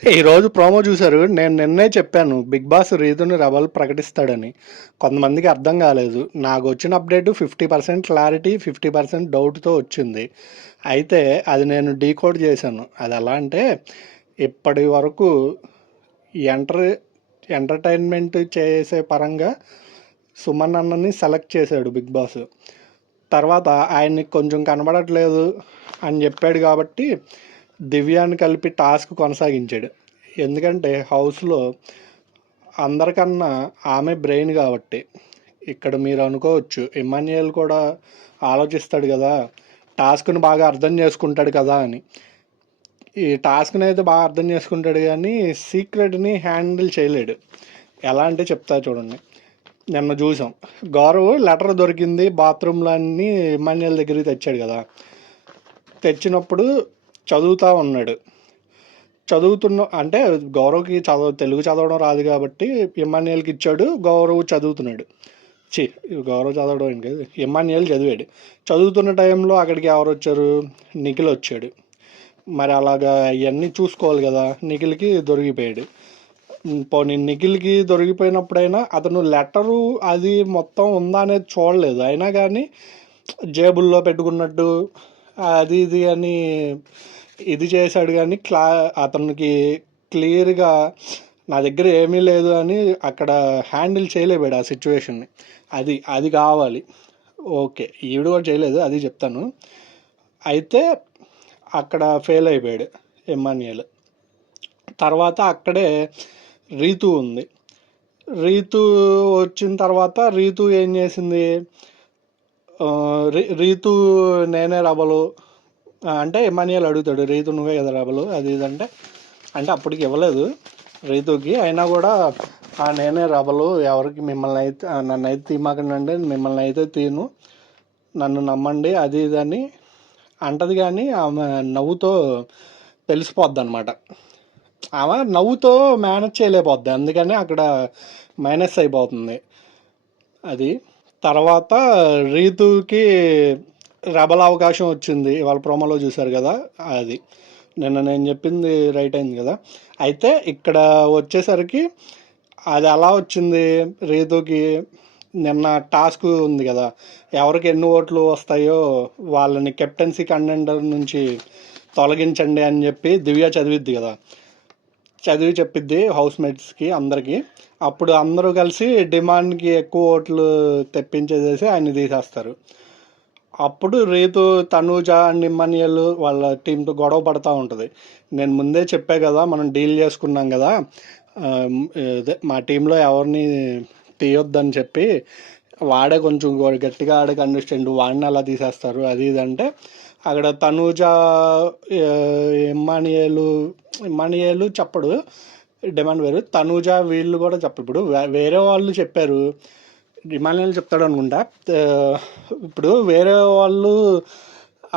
ఈరోజు ప్రోమో చూశారు. నేను నిన్నే చెప్పాను బిగ్ బాస్ రీతుని రెబల్ ప్రకటిస్తాడని. కొంతమందికి అర్థం కాలేదు. నాకు వచ్చిన అప్డేట్ 50% క్లారిటీ, 50% డౌట్తో వచ్చింది. అయితే అది నేను డీకోడ్ చేశాను. అది ఎలా అంటే, ఇప్పటి వరకు ఎంటర్ ఎంటర్టైన్మెంట్ చేసే పరంగా సుమన్ అన్నని సెలెక్ట్ చేశాడు బిగ్ బాస్. తర్వాత ఆయన్ని కొంచెం కనబడట్లేదు అని చెప్పాడు కాబట్టి దివ్యాన్ని కలిపి టాస్క్ కొనసాగించాడు. ఎందుకంటే హౌస్లో అందరికన్నా ఆమె బ్రెయిన్ కాబట్టి. ఇక్కడ మీరు అనుకోవచ్చు ఇమాన్యుయల్ కూడా ఆలోచిస్తాడు కదా, టాస్క్ని బాగా అర్థం చేసుకుంటాడు కదా అని. ఈ టాస్క్ని అయితే బాగా అర్థం చేసుకుంటాడు కానీ సీక్రెట్ని హ్యాండిల్ చేయలేడు. ఎలా అంటే చెప్తా చూడండి. నిన్న చూసాం, గౌరవ్ లెటర్ దొరికింది బాత్రూంలో అన్నీ ఇమాన్యుయల్ దగ్గరికి తెచ్చాడు కదా. తెచ్చినప్పుడు చదువుతూ ఉన్నాడు. అంటే గౌరవ్కి తెలుగు చదవడం రాదు కాబట్టి ఇమాన్యుయల్కి ఇచ్చాడు. గౌరవ్ చదువుతున్నాడు. గౌరవ్ చదవడం ఏంటి, ఇమాన్యుయల్ చదివాడు. చదువుతున్న టైంలో అక్కడికి ఎవరు వచ్చారు? నిఖిల్ వచ్చాడు. మరి అలాగా ఇవన్నీ చూసుకోవాలి కదా. నిఖిల్కి దొరికిపోయాడు. పోనీ నిఖిల్కి దొరికిపోయినప్పుడైనా అతను లెటరు అది మొత్తం ఉందా అనేది చూడలేదు. అయినా కానీ జేబుల్లో పెట్టుకున్నట్టు అది ఇది అని ఇది చేశాడు. కానీ అతనికి క్లియర్గా నా దగ్గర ఏమీ లేదు అని అక్కడ హ్యాండిల్ చేయలేపాడు ఆ సిచ్యువేషన్ని. అది కావాలి. ఓకే, ఈవిడ కూడా చేయలేదు, అది చెప్తాను. అయితే అక్కడ ఫెయిల్ అయిపోయాడు ఇమాన్యుయల్. తర్వాత అక్కడే రీతు ఉంది. రీతు వచ్చిన తర్వాత రీతు ఏం చేసింది? రీతు నేనే రబలు అంటే ఇమాన్యుయల్ అడుగుతాడు, రీతు నువ్వే కదా రబలు అది ఇదంటే, అంటే అప్పటికి ఇవ్వలేదు రీతుకి. అయినా కూడా నేనే రబలు, ఎవరికి మిమ్మల్ని అయితే నన్ను అయితే తీమాకండి, మిమ్మల్ని అయితే తీను, నన్ను నమ్మండి అది ఇదని అంటది. కానీ ఆమె నవ్వుతో తెలిసిపోద్ది అనమాట. ఆమె నవ్వుతో మేనేజ్ చేయలేకపోద్ది, అందుకని అక్కడ మైనస్ అయిపోతుంది అది. తర్వాత రీతుకి రెబల్ అవకాశం వచ్చింది. వాళ్ళ ప్రోమోలో చూశారు కదా. అది నిన్న నేను చెప్పింది రైట్ అయింది కదా. అయితే ఇక్కడ వచ్చేసరికి అది ఎలా వచ్చింది రీతుకి? నిన్న టాస్క్ ఉంది కదా, ఎవరికి ఎన్ని ఓట్లు వస్తాయో వాళ్ళని కెప్టెన్సీ కంటెండర్ నుంచి తొలగించండి అని చెప్పి దివ్య చదివిద్ది కదా. చదివి చెప్పిద్ది హౌస్ మేట్స్కి అందరికీ. అప్పుడు అందరూ కలిసి డిమాండ్కి ఎక్కువ ఓట్లు తెప్పించేసేసి ఆయన్ని తీసేస్తారు. అప్పుడు రీతు, తనూజ అండ్ ఇమాన్యుయల్ వాళ్ళ టీంతో గొడవ పడుతూ ఉంటుంది. నేను ముందే చెప్పా కదా, మనం డీల్ చేసుకున్నాం కదా, మా టీంలో ఎవరిని తీయొద్దని చెప్పి, వాడే కొంచెం గట్టిగా ఆడే కంటెస్టెంట్, వాడిని అలా తీసేస్తారు అది ఇది అంటే, అక్కడ తనూజ ఇమాన్యుయల్ చెప్పడు, డిమాండ్ వేరు. తనూజ వీళ్ళు కూడా చెప్పరు. ఇప్పుడు వేరే వాళ్ళు చెప్పారు, ఇమాన్యుయల్ చెప్తాడు అనుకుంటా. ఇప్పుడు వేరే వాళ్ళు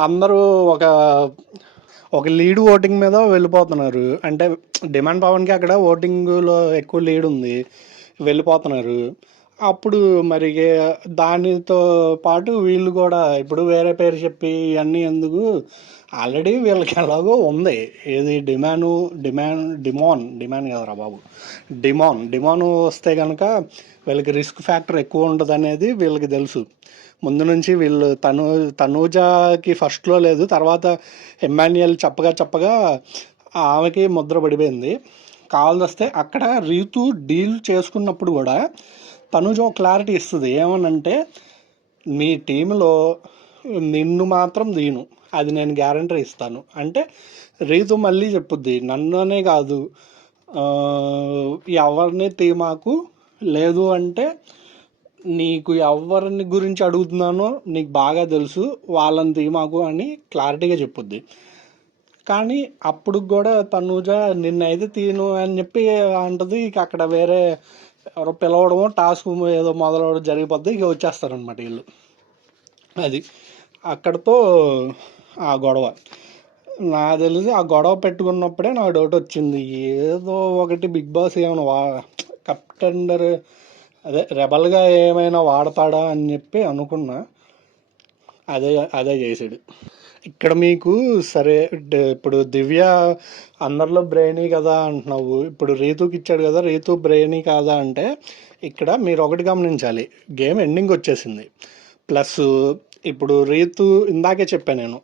అందరూ ఒక లీడ్ ఓటింగ్ మీద వెళ్ళిపోతున్నారు. అంటే డిమాండ్ పవన్కి అక్కడ ఓటింగ్లో ఎక్కువ లీడ్ ఉంది, వెళ్ళిపోతున్నారు. అప్పుడు మరి దానితో పాటు వీళ్ళు కూడా ఇప్పుడు వేరే పేరు చెప్పి ఇవన్నీ ఎందుకు? ఆల్రెడీ వీళ్ళకి ఎలాగో ఉంది. ఏది డిమాన్ కదరా బాబు, డిమాన్ వస్తే కనుక వీళ్ళకి రిస్క్ ఫ్యాక్టర్ ఎక్కువ ఉంటుంది అనేది వీళ్ళకి తెలుసు ముందు నుంచి. వీళ్ళు తనూజకి ఫస్ట్లో లేదు, తర్వాత ఇమాన్యుయల్ చెప్పగా ఆమెకి ముద్ర పడిపోయింది. కావాల్సి వస్తే అక్కడ రీతు డీల్ చేసుకున్నప్పుడు కూడా తనూజ క్లారిటీ ఇస్తుంది. ఏమనంటే, మీ టీంలో నిన్ను మాత్రం దీను, అది నేను గ్యారంటీ ఇస్తాను అంటే. రీతు మళ్ళీ చెప్పుద్ది, నన్ననే కాదు ఎవరిని తీమాకు, లేదు అంటే నీకు ఎవరిని గురించి అడుగుతున్నానో నీకు బాగా తెలుసు, వాళ్ళని తీమాకు అని క్లారిటీగా చెప్పుద్ది. కానీ అప్పుడు కూడా తనూజ నిన్నైతే తీను అని చెప్పి అంటది. ఇక అక్కడ వేరే ఎవరో పిలవడమో టాస్క్ ఏదో మొదలవడం జరిగిపోద్ది. ఇక వచ్చేస్తారనమాట వీళ్ళు. అది అక్కడితో ఆ గొడవ. నాకు తెలిసి ఆ గొడవ పెట్టుకున్నప్పుడే నాకు డౌట్ వచ్చింది, ఏదో ఒకటి బిగ్ బాస్ ఏమైనా కంటెండర్ రెబల్గా ఏమైనా వాడతాడా అని చెప్పి అనుకున్నా. అదే చేసాడు. ఇక్కడ మీకు సరే ఇప్పుడు దివ్య అందరిలో బ్రెయినీ కదా అంటున్నావు, ఇప్పుడు రీతుకి ఇచ్చాడు కదా, రీతు బ్రెయినీ కాదా అంటే ఇక్కడ మీరు ఒకటి గమనించాలి, గేమ్ ఎండింగ్ వచ్చేసింది. ప్లస్ ఇప్పుడు రీతు ఇందాకే చెప్పాను నేను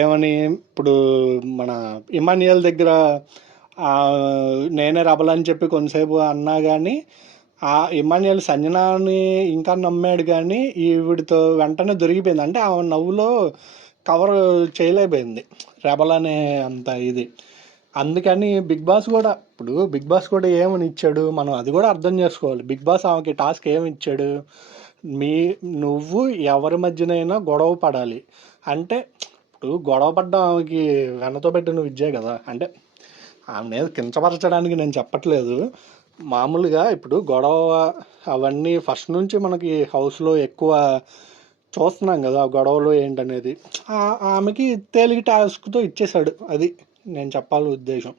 ఏమని, ఇప్పుడు మన ఇమానియల్ దగ్గర నేనే రబలని చెప్పి కొంతసేపు అన్నా కానీ ఆ ఇమానియల్ సంజనాని ఇంకా నమ్మాడు, కానీ ఈవిడితో వెంటనే దొరికిపోయింది. అంటే ఆ నవ్వులో కవర్ చేయలేకపోయింది రెబల్ అనే అంత ఇది. అందుకని బిగ్ బాస్ కూడా, ఇప్పుడు బిగ్ బాస్ కూడా ఏమని ఇచ్చాడు మనం అది కూడా అర్థం చేసుకోవాలి. బిగ్ బాస్ ఆమెకి టాస్క్ ఏమి ఇచ్చాడు, నువ్వు ఎవరి మధ్యనైనా గొడవ పడాలి అంటే, ఇప్పుడు గొడవ పడ్డం ఆమెకి వెనతో పెట్టిన విద్యే కదా. అంటే ఆమె కించపరచడానికి నేను చెప్పట్లేదు, మామూలుగా ఇప్పుడు గొడవ అవన్నీ ఫస్ట్ నుంచి మనకి హౌస్లో ఎక్కువ చూస్తున్నాం కదా గొడవలు ఏంటనేది. ఆమెకి తేలిక టాస్క్తో ఇచ్చేశాడు, అది నేను చెప్పాలి ఉద్దేశం.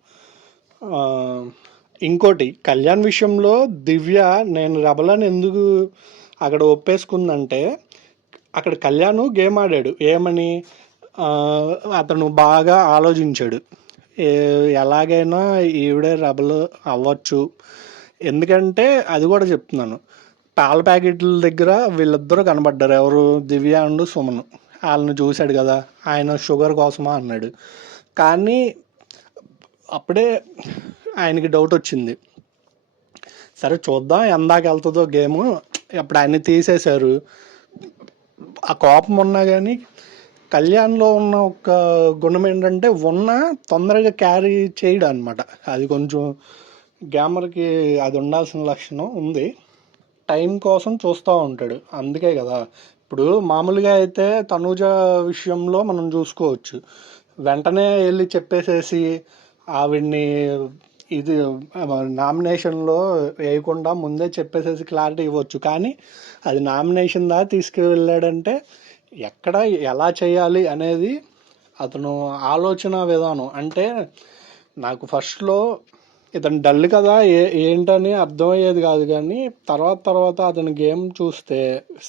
ఇంకోటి కళ్యాణ్ విషయంలో దివ్య నేను రెబలని ఎందుకు అక్కడ ఒప్పేసుకుందంటే, అక్కడ కళ్యాణ్ గేమ్ ఆడాడు ఏమని, అతను బాగా ఆలోచించాడు ఎలాగైనా ఈవిడే రెబల్ అవ్వచ్చు. ఎందుకంటే అది కూడా చెప్తున్నాను, పాల ప్యాకెట్ల దగ్గర వీళ్ళిద్దరూ కనబడ్డారు, ఎవరు దివ్య అండ్ సుమన్. వాళ్ళని చూశాడు కదా, ఆయన షుగర్ కోసమా అన్నాడు. కానీ అప్పుడే ఆయనకి డౌట్ వచ్చింది, సరే చూద్దాం ఎందాక వెళ్తుందో గేము. అప్పుడు ఆయన్ని తీసేశారు. ఆ కోపం ఉన్నా కానీ కళ్యాణ్లో ఉన్న ఒక గుణం ఏంటంటే తొందరగా క్యారీ చేయడం అనమాట. అది కొంచెం గ్యామర్కి అది ఉండాల్సిన లక్షణం ఉంది, టైం కోసం చూస్తూ ఉంటాడు. అందుకే కదా ఇప్పుడు మామూలుగా అయితే తనూజ విషయంలో మనం చూసుకోవచ్చు, వెంటనే వెళ్ళి చెప్పేసేసి ఆవిడ్ని ఇది నామినేషన్లో వేయకుండా ముందే చెప్పేసేసి క్లారిటీ ఇవ్వచ్చు. కానీ అది నామినేషన్ దాకా తీసుకువెళ్ళాడంటే ఎక్కడ ఎలా చేయాలి అనేది అతను ఆలోచన విధానం. అంటే నాకు ఫస్ట్లో ఇతను డల్ కదా ఏంటని అర్థమయ్యేది కాదు, కానీ తర్వాత అతని గేమ్ చూస్తే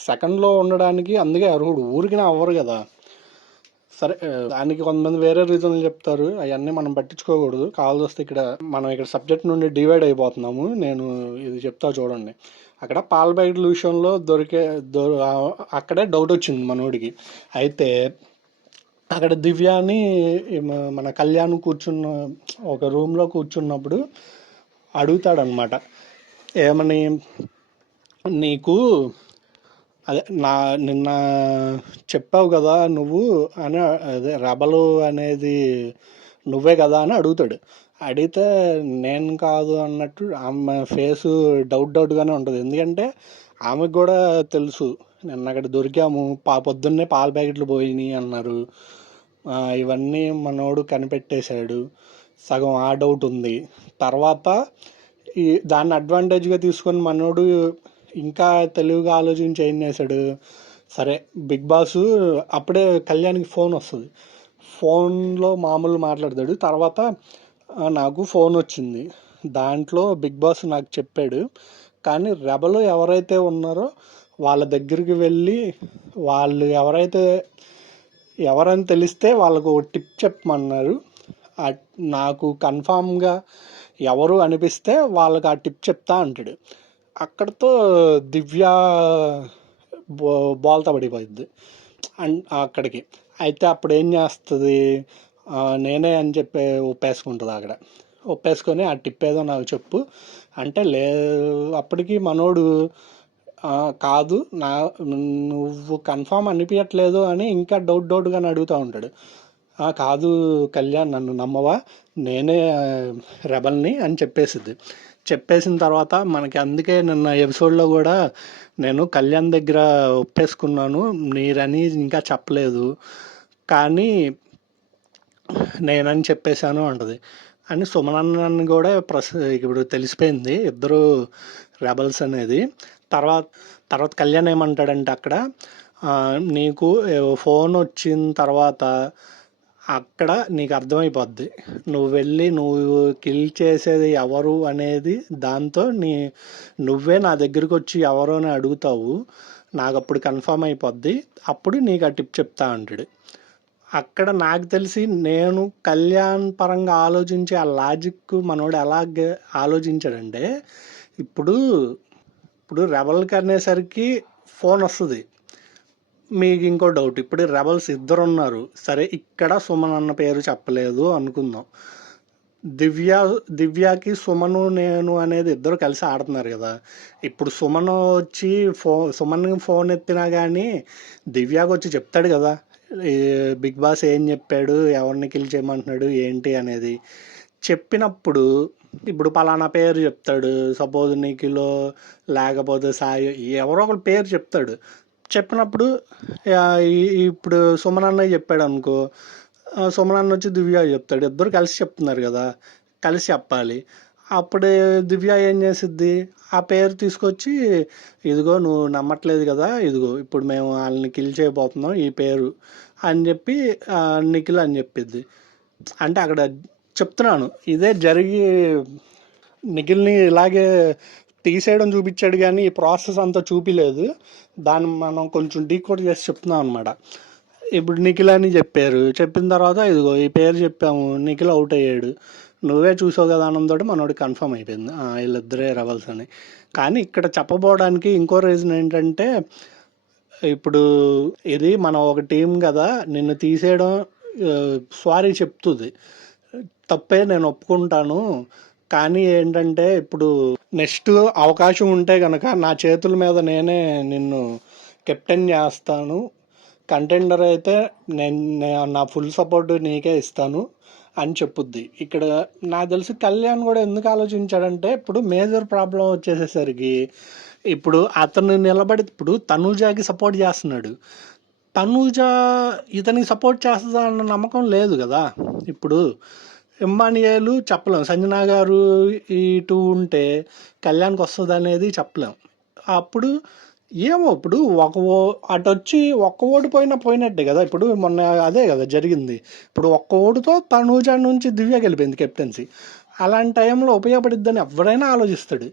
సెకండ్లో ఉండడానికి అందుకే అర్హుడు. ఊరికినే అవ్వరు కదా. సరే దానికి కొంతమంది వేరే రీజన్లు చెప్తారు, అవన్నీ మనం పట్టించుకోకూడదు. కావాల్సి వస్తే మనం ఇక్కడ సబ్జెక్ట్ నుండి డివైడ్ అయిపోతున్నాము. నేను ఇది చెప్తా చూడండి. అక్కడ పాల ప్యాకెట్ల విషయంలో అక్కడే డౌట్ వచ్చింది మనోడికి. అయితే అక్కడ దివ్యాని మన కళ్యాణ్ కూర్చున్న ఒక రూమ్లో కూర్చున్నప్పుడు అడుగుతాడనమాట, ఏమని, నీకు అదే నిన్న చెప్పావు కదా నువ్వు అని, అదే రెబలు అనేది నువ్వే కదా అని అడుగుతాడు. అడిగితే నేను కాదు అన్నట్టు ఆమె ఫేసు డౌట్గానే ఉంటుంది. ఎందుకంటే ఆమెకు కూడా తెలుసు నిన్న అక్కడ దొరికాము, పొద్దున్నే పాల ప్యాకెట్లు పోయినాయి అన్నారు, ఇవన్నీ మనోడు కనిపెట్టేశాడు. సగం ఆ డౌట్ ఉంది. తర్వాత దాన్ని అడ్వాంటేజ్గా తీసుకొని మనోడు ఇంకా తెలివిగా ఆలోచించి ఏం చేశాడు, సరే బిగ్ బాస్ అప్పుడే కళ్యాణ్కి ఫోన్ వస్తుంది, ఫోన్లో మామూలు మాట్లాడతాడు. తర్వాత నాకు ఫోన్ వచ్చింది, దాంట్లో బిగ్ బాస్ నాకు చెప్పాడు, కానీ రెబలు ఎవరైతే ఉన్నారో వాళ్ళ దగ్గరికి వెళ్ళి వాళ్ళు ఎవరని తెలిస్తే వాళ్ళకు ఒక టిప్ చెప్పమన్నారు, నాకు కన్ఫామ్గా ఎవరు అనిపిస్తే వాళ్ళకి ఆ టిప్ చెప్తా అంటాడు. అక్కడితో దివ్య బోల్తా పడిపోయింది అక్కడికి. అయితే అప్పుడు ఏం చేస్తుంది, నేనే అని చెప్పి ఒప్పేసుకుంటుంది. అక్కడ ఒప్పేసుకొని ఆ టిప్ ఏదో నాకు చెప్పు అంటే, అప్పటికి మనోడు కాదు నువ్వు కన్ఫామ్ అనిపించట్లేదు అని ఇంకా డౌట్గానే అడుగుతూ ఉంటాడు. కాదు కళ్యాణ్, నన్ను నమ్మవా, నేనే రెబల్ని అని చెప్పేసిన తర్వాత మనకి అందుకే నిన్న ఎపిసోడ్లో కూడా నేను కళ్యాణ్ దగ్గర ఒప్పేసుకున్నాను, మీరని ఇంకా చెప్పలేదు కానీ నేనని చెప్పేశాను అంటది. అని సుమనన్నని కూడా ఇప్పుడు తెలిసిపోయింది ఇద్దరు రెబల్స్ అనేది. తర్వాత కళ్యాణ్ ఏమంటాడంటే అక్కడ, నీకు ఫోన్ వచ్చిన తర్వాత అక్కడ నీకు అర్థమైపోద్ది, నువ్వు వెళ్ళి నువ్వు కిల్ చేసేది ఎవరు అనేది, దాంతో నువ్వే నా దగ్గరికి వచ్చి ఎవరు అని అడుగుతావు, నాకు అప్పుడు కన్ఫర్మ్ అయిపోద్ది, అప్పుడు నీకు ఆ టిప్ చెప్తా అంటాడు. అక్కడ నాకు తెలిసి నేను కళ్యాణ్ పరంగా ఆలోచించే ఆ లాజిక్ మనోడు ఎలాగ ఆలోచించాడంటే, ఇప్పుడు ఇప్పుడు రెబల్కి అనేసరికి ఫోన్ వస్తుంది. మీకు ఇంకో డౌట్, ఇప్పుడు రెబల్స్ ఇద్దరు ఉన్నారు సరే, ఇక్కడ సుమన్ అన్న పేరు చెప్పలేదు అనుకుందాం. దివ్య దివ్యకి సుమను నేను అనేది ఇద్దరు కలిసి ఆడుతున్నారు కదా. ఇప్పుడు సుమన్ వచ్చి సుమన్ ఫోన్ ఎత్తినా కానీ దివ్యాకి వచ్చి చెప్తాడు కదా, ఈ బిగ్ బాస్ ఏం చెప్పాడు, ఎవరిని కిల్ చేయమంటున్నాడు ఏంటి అనేది. చెప్పినప్పుడు ఇప్పుడు పలానా పేరు చెప్తాడు, సపోజ్ నిఖిలో లేకపోతే సాయి, ఎవరో ఒకరు పేరు చెప్తాడు. చెప్పినప్పుడు ఇప్పుడు సుమన్ అన్నయ్య చెప్పాడు అనుకో, సుమన్ అన్న వచ్చి దివ్య చెప్తాడు, ఇద్దరు కలిసి చెప్తున్నారు కదా, కలిసి చెప్పాలి. అప్పుడు దివ్య ఏం చేసిద్ది, ఆ పేరు తీసుకొచ్చి ఇదిగో నువ్వు నమ్మట్లేదు కదా, ఇదిగో ఇప్పుడు మేము వాళ్ళని కిల్ చేయబోతున్నాం ఈ పేరు అని చెప్పి నిఖిల్ అని చెప్పిద్ది. అంటే అక్కడ చెప్తున్నాను, ఇదే జరిగి నిఖిల్ని ఇలాగే తీసేయడం చూపించాడు కానీ ఈ ప్రాసెస్ అంతా చూపిలేదు. దాన్ని మనం కొంచెం డీకోడ్ చేసి చెప్తున్నాం అనమాట. ఇప్పుడు నిఖిల్ అని చెప్పారు, చెప్పిన తర్వాత ఇదిగో ఈ పేరు చెప్పాము, నిఖిల్ అవుట్ అయ్యాడు, నువ్వే చూసావు కదా అనంతో మనోడి కన్ఫర్మ్ అయిపోయింది వీళ్ళిద్దరే రెబల్స్ అని. కానీ ఇక్కడ చెప్పబోవడానికి ఇంకో రీజన్ ఏంటంటే, ఇప్పుడు ఇది మనం ఒక టీం కదా, నిన్ను తీసేయడం సారీ చెప్తుంది, తప్పే నేను ఒప్పుకుంటాను, కానీ ఏంటంటే ఇప్పుడు నెక్స్ట్ అవకాశం ఉంటే కనుక నా చేతుల మీద నేనే నిన్ను కెప్టెన్ చేస్తాను, కంటెండర్ అయితే నేను నా ఫుల్ సపోర్ట్ నీకే ఇస్తాను అని చెప్పుద్ది. ఇక్కడ నాకు తెలిసి కళ్యాణ్ కూడా ఎందుకు ఆలోచించాడంటే, ఇప్పుడు మేజర్ ప్రాబ్లం వచ్చేసేసరికి ఇప్పుడు అతను నిలబడి ఇప్పుడు తనూజాకి సపోర్ట్ చేస్తున్నాడు, తనూజ ఇతనికి సపోర్ట్ చేస్తుందా అన్న నమ్మకం లేదు కదా. ఇప్పుడు ఇమ్మానియేలు చెప్పలేం, సంజనా గారు ఇటు ఉంటే కళ్యాణ్కి వస్తుంది అనేది చెప్పలేం. అప్పుడు ఏమో ఇప్పుడు అటు వచ్చి ఒక్క ఓటు పోయినట్టే కదా. ఇప్పుడు మొన్న అదే కదా జరిగింది, ఇప్పుడు ఒక్క ఓటుతో తనూజ నుంచి దివ్య గెలిపోయింది కెప్టెన్సీ. అలాంటి టైంలో ఉపయోగపడిద్దని ఎవరైనా ఆలోచిస్తాడు.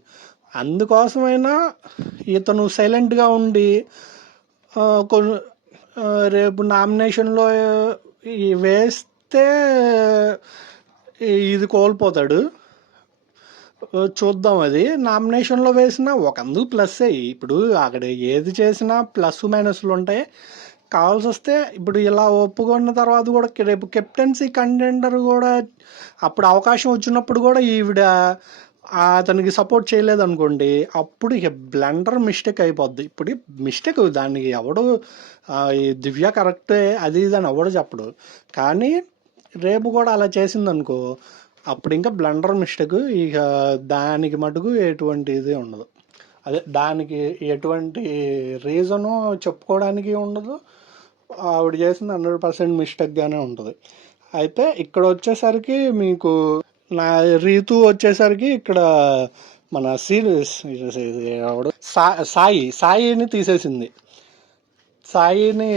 అందుకోసమైనా ఇతను సైలెంట్గా ఉండి రేపు నామినేషన్లో వేస్తే ఇది కోల్పోతాడు. చూద్దాం, అది నామినేషన్లో వేసినా ఒకందుకు ప్లస్ అయ్యి, ఇప్పుడు అక్కడ ఏది చేసినా ప్లస్ మైనస్లు ఉంటాయి. కావాల్సి వస్తే ఇప్పుడు ఇలా ఒప్పుకున్న తర్వాత కూడా రేపు కెప్టెన్సీ కంటెండర్ కూడా అప్పుడు అవకాశం వచ్చినప్పుడు కూడా ఈవిడ అతనికి సపోర్ట్ చేయలేదు అనుకోండి, అప్పుడు ఇక బ్లండర్ మిస్టేక్ అయిపోద్ది. ఇప్పుడు మిస్టేక్ దానికి ఎవడు ఈ దివ్య కరెక్టే అది ఇది అని ఎవడు చెప్పడు, కానీ రేపు కూడా అలా చేసిందనుకో అప్పుడు ఇంకా బ్లండర్ మిస్టేక్, ఇక దానికి మటుకు ఎటువంటి ఇది ఉండదు. అదే దానికి ఎటువంటి రీజను చెప్పుకోవడానికి ఉండదు, ఆవిడ చేసింది 100% మిస్టేక్గానే ఉంటుంది. అయితే ఇక్కడ వచ్చేసరికి మీకు నా రీతు వచ్చేసరికి ఇక్కడ మన సీరియస్ సాయిని తీసేసింది, సాయిని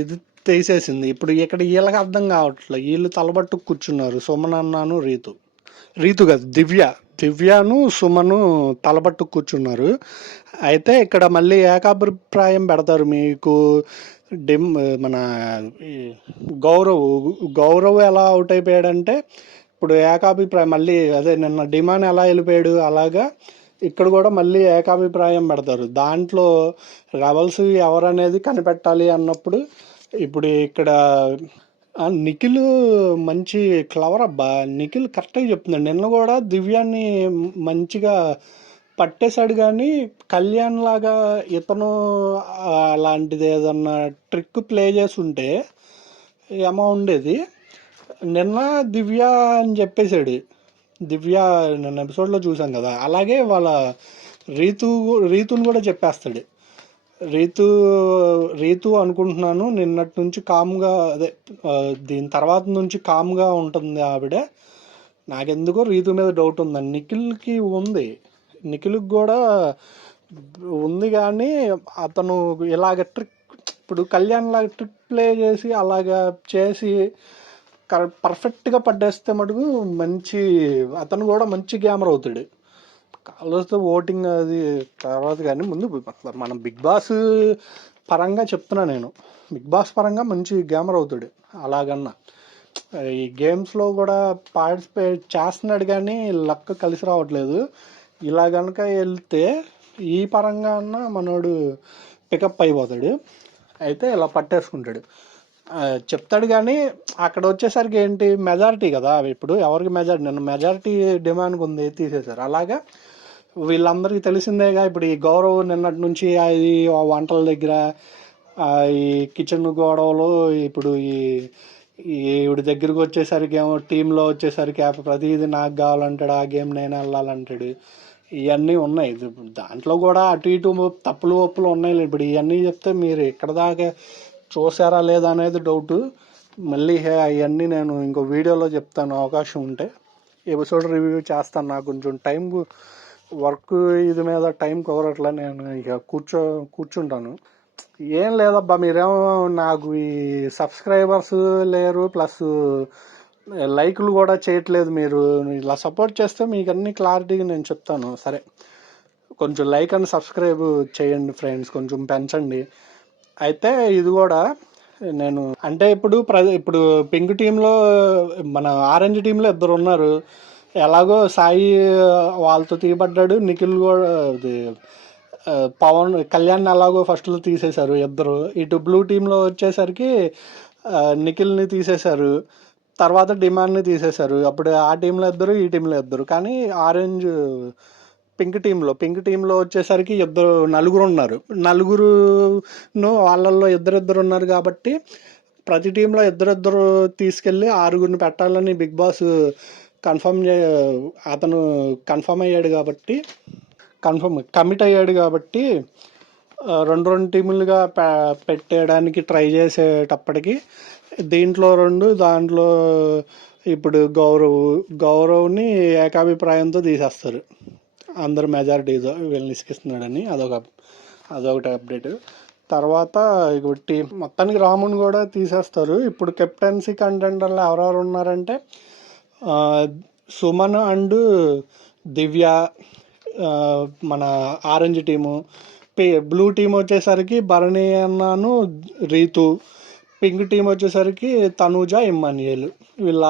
ఇది తీసేసింది. ఇప్పుడు ఇక్కడ వీళ్ళకి అర్థం కావట్లేదు, వీళ్ళు తలబట్టు కూర్చున్నారు, సుమన్ అన్నాను రీతు కాదు దివ్యను సుమను తలబట్టు కూర్చున్నారు. అయితే ఇక్కడ మళ్ళీ ఏకాభిప్రాయం పెడతారు మీకు. మన గౌరవ్ ఎలా అవుట్ అయిపోయాడంటే, ఇప్పుడు ఏకాభిప్రాయం మళ్ళీ అదే నిన్న డిమాండ్ ఎలా వెళ్ళిపోయాడు అలాగా ఇక్కడ కూడా మళ్ళీ ఏకాభిప్రాయం పెడతారు. దాంట్లో రెబల్స్ ఎవరనేది కనిపెట్టాలి అన్నప్పుడు ఇప్పుడు ఇక్కడ నిఖిల్ మంచి క్లవర్ అబ్బా, నిఖిల్ కరెక్ట్గా చెప్తున్నాడు. నిన్న కూడా దివ్యాన్ని మంచిగా పట్టేశాడు, కానీ కళ్యాణ్ లాగా ఇతను అలాంటిది ఏదన్నా ట్రిక్ ప్లే చేసి ఉంటే ఏమో ఉండేది. నిన్న దివ్య అని చెప్పేశాడు, దివ్య నిన్న ఎపిసోడ్లో చూసాం కదా, అలాగే వాళ్ళ రీతుని కూడా చెప్పేస్తాడు. రీతు అనుకుంటున్నాను నిన్నటి నుంచి కామ్గా, అదే దీని తర్వాత నుంచి కామ్గా ఉంటుంది ఆవిడ, నాకెందుకో రీతు మీద డౌట్ ఉందండి. నిఖిల్కి కూడా ఉంది, కానీ అతను ఇలాగ ఇప్పుడు కళ్యాణ్ లాగా ట్రిక్ ప్లే చేసి అలాగా చేసి పర్ఫెక్ట్గా పట్టేస్తే మటుకు అతను కూడా మంచి గ్యామర్ అవుతాడు. కాలేజ్తో ఓటింగ్ అది తర్వాత, కానీ ముందు మనం బిగ్ బాస్ పరంగా చెప్తున్నా నేను. బిగ్ బాస్ పరంగా మంచి గేమర్ అవుతాడు అలాగన్నా. ఈ గేమ్స్లో కూడా పార్టిసిపేట్ చేస్తున్నాడు కానీ లక్ కలిసి రావట్లేదు. ఇలా కనుక వెళ్తే ఈ పరంగా అన్న మనోడు పికప్ అయిపోతాడు. అయితే ఇలా పట్టేసుకుంటాడు. చెప్తాడు కానీ అక్కడ వచ్చేసరికి ఏంటి మెజారిటీ కదా, ఇప్పుడు ఎవరికి మెజారిటీ, నిన్న మెజారిటీ డిమాండ్ ఉంది తీసేశారు. అలాగా వీళ్ళందరికీ తెలిసిందేగా. ఇప్పుడు ఈ గౌరవ్ నిన్నటి నుంచి అది వంటల దగ్గర ఈ కిచెన్ గొడవలు, ఇప్పుడు ఈవిడ దగ్గరికి వచ్చేసరికి ఏమో టీంలో వచ్చేసరికి ప్రతిదీ నాకు కావాలంటాడు, ఆ గేమ్ నేను వెళ్ళాలంటాడు. ఇవన్నీ ఉన్నాయి దాంట్లో కూడా, అటు ఇటు తప్పులు ఒప్పులు ఉన్నాయి. ఇప్పుడు ఇవన్నీ చెప్తే మీరు ఇక్కడ దాకా చూసారా లేదా అనేది డౌట్. మళ్ళీ అవన్నీ నేను ఇంకో వీడియోలో చెప్తాను అవకాశం ఉంటే, ఎపిసోడ్ రివ్యూ చేస్తాను. నాకు కొంచెం టైం వర్క్ ఇది మీద టైం కుదరట్లా, నేను ఇక కూర్చుంటాను. ఏం లేదబ్బా, మీరేమో నాకు ఈ సబ్స్క్రైబర్స్ లేరు, ప్లస్ లైక్లు కూడా చేయట్లేదు. మీరు ఇలా సపోర్ట్ చేస్తే మీకు అన్ని క్లారిటీగా నేను చెప్తాను. సరే, కొంచెం లైక్ అండ్ సబ్స్క్రైబ్ చేయండి ఫ్రెండ్స్, కొంచెం పెంచండి. అయితే ఇది కూడా నేను అంటే ఇప్పుడు పింక్ టీంలో, మన ఆరెంజ్ టీంలో 2 ఉన్నారు. ఎలాగో సాయి వాళ్ళతో తీయబడ్డాడు, నిఖిల్ కూడా పవన్ కళ్యాణ్ ఎలాగో ఫస్ట్లో తీసేశారు 2. ఇటు బ్లూ టీంలో వచ్చేసరికి నిఖిల్ని తీసేశారు, తర్వాత డిమాండ్ని తీసేశారు. అప్పుడు ఆ టీంలో 2, ఈ టీంలో 2. కానీ ఆరెంజ్ పింక్ టీంలో వచ్చేసరికి 4 ఉన్నారు. 4 వాళ్ళల్లో 2 ఉన్నారు కాబట్టి ప్రతి టీంలో 2 తీసుకెళ్ళి 6 పెట్టాలని బిగ్ బాస్ అతను కన్ఫర్మ్ అయ్యాడు కాబట్టి, కమిట్ అయ్యాడు కాబట్టి 2 టీములుగా పెట్టేయడానికి ట్రై చేసేటప్పటికి దీంట్లో 2, దాంట్లో ఇప్పుడు గౌరవ్ని ఏకాభిప్రాయంతో తీసేస్తారు. అందరూ మెజారిటీతో వీళ్ళని ఇసుకిస్తున్నాడని. అదొకటి అప్డేట్. తర్వాత టీం మొత్తానికి రాముని కూడా తీసేస్తారు. ఇప్పుడు కెప్టెన్సీ కంటెండర్లు ఎవరెవరు ఉన్నారంటే సుమన్ అండ్ దివ్య మన ఆరెంజ్ టీము, బ్లూ టీం వచ్చేసరికి భరణి అన్నాను రీతు, పింక్ టీం వచ్చేసరికి తనూజ ఇమ్మాన్యుయల్. వీళ్ళ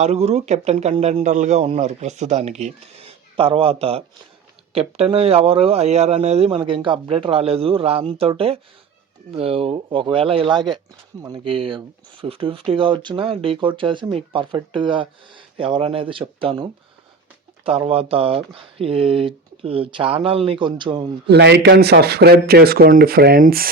6 కెప్టెన్ కంటెండర్లుగా ఉన్నారు ప్రస్తుతానికి. తర్వాత కెప్టెన్ ఎవరు అయ్యారనేది మనకి ఇంకా అప్డేట్ రాలేదు. రామ్ తోటే ఒకవేళ ఇలాగే మనకి 50-50గా వచ్చినా డీకోడ్ చేసి మీకు పర్ఫెక్ట్గా ఎవరనేది చెప్తాను. తర్వాత ఈ ఛానల్ని కొంచెం లైక్ అండ్ సబ్స్క్రైబ్ చేసుకోండి ఫ్రెండ్స్.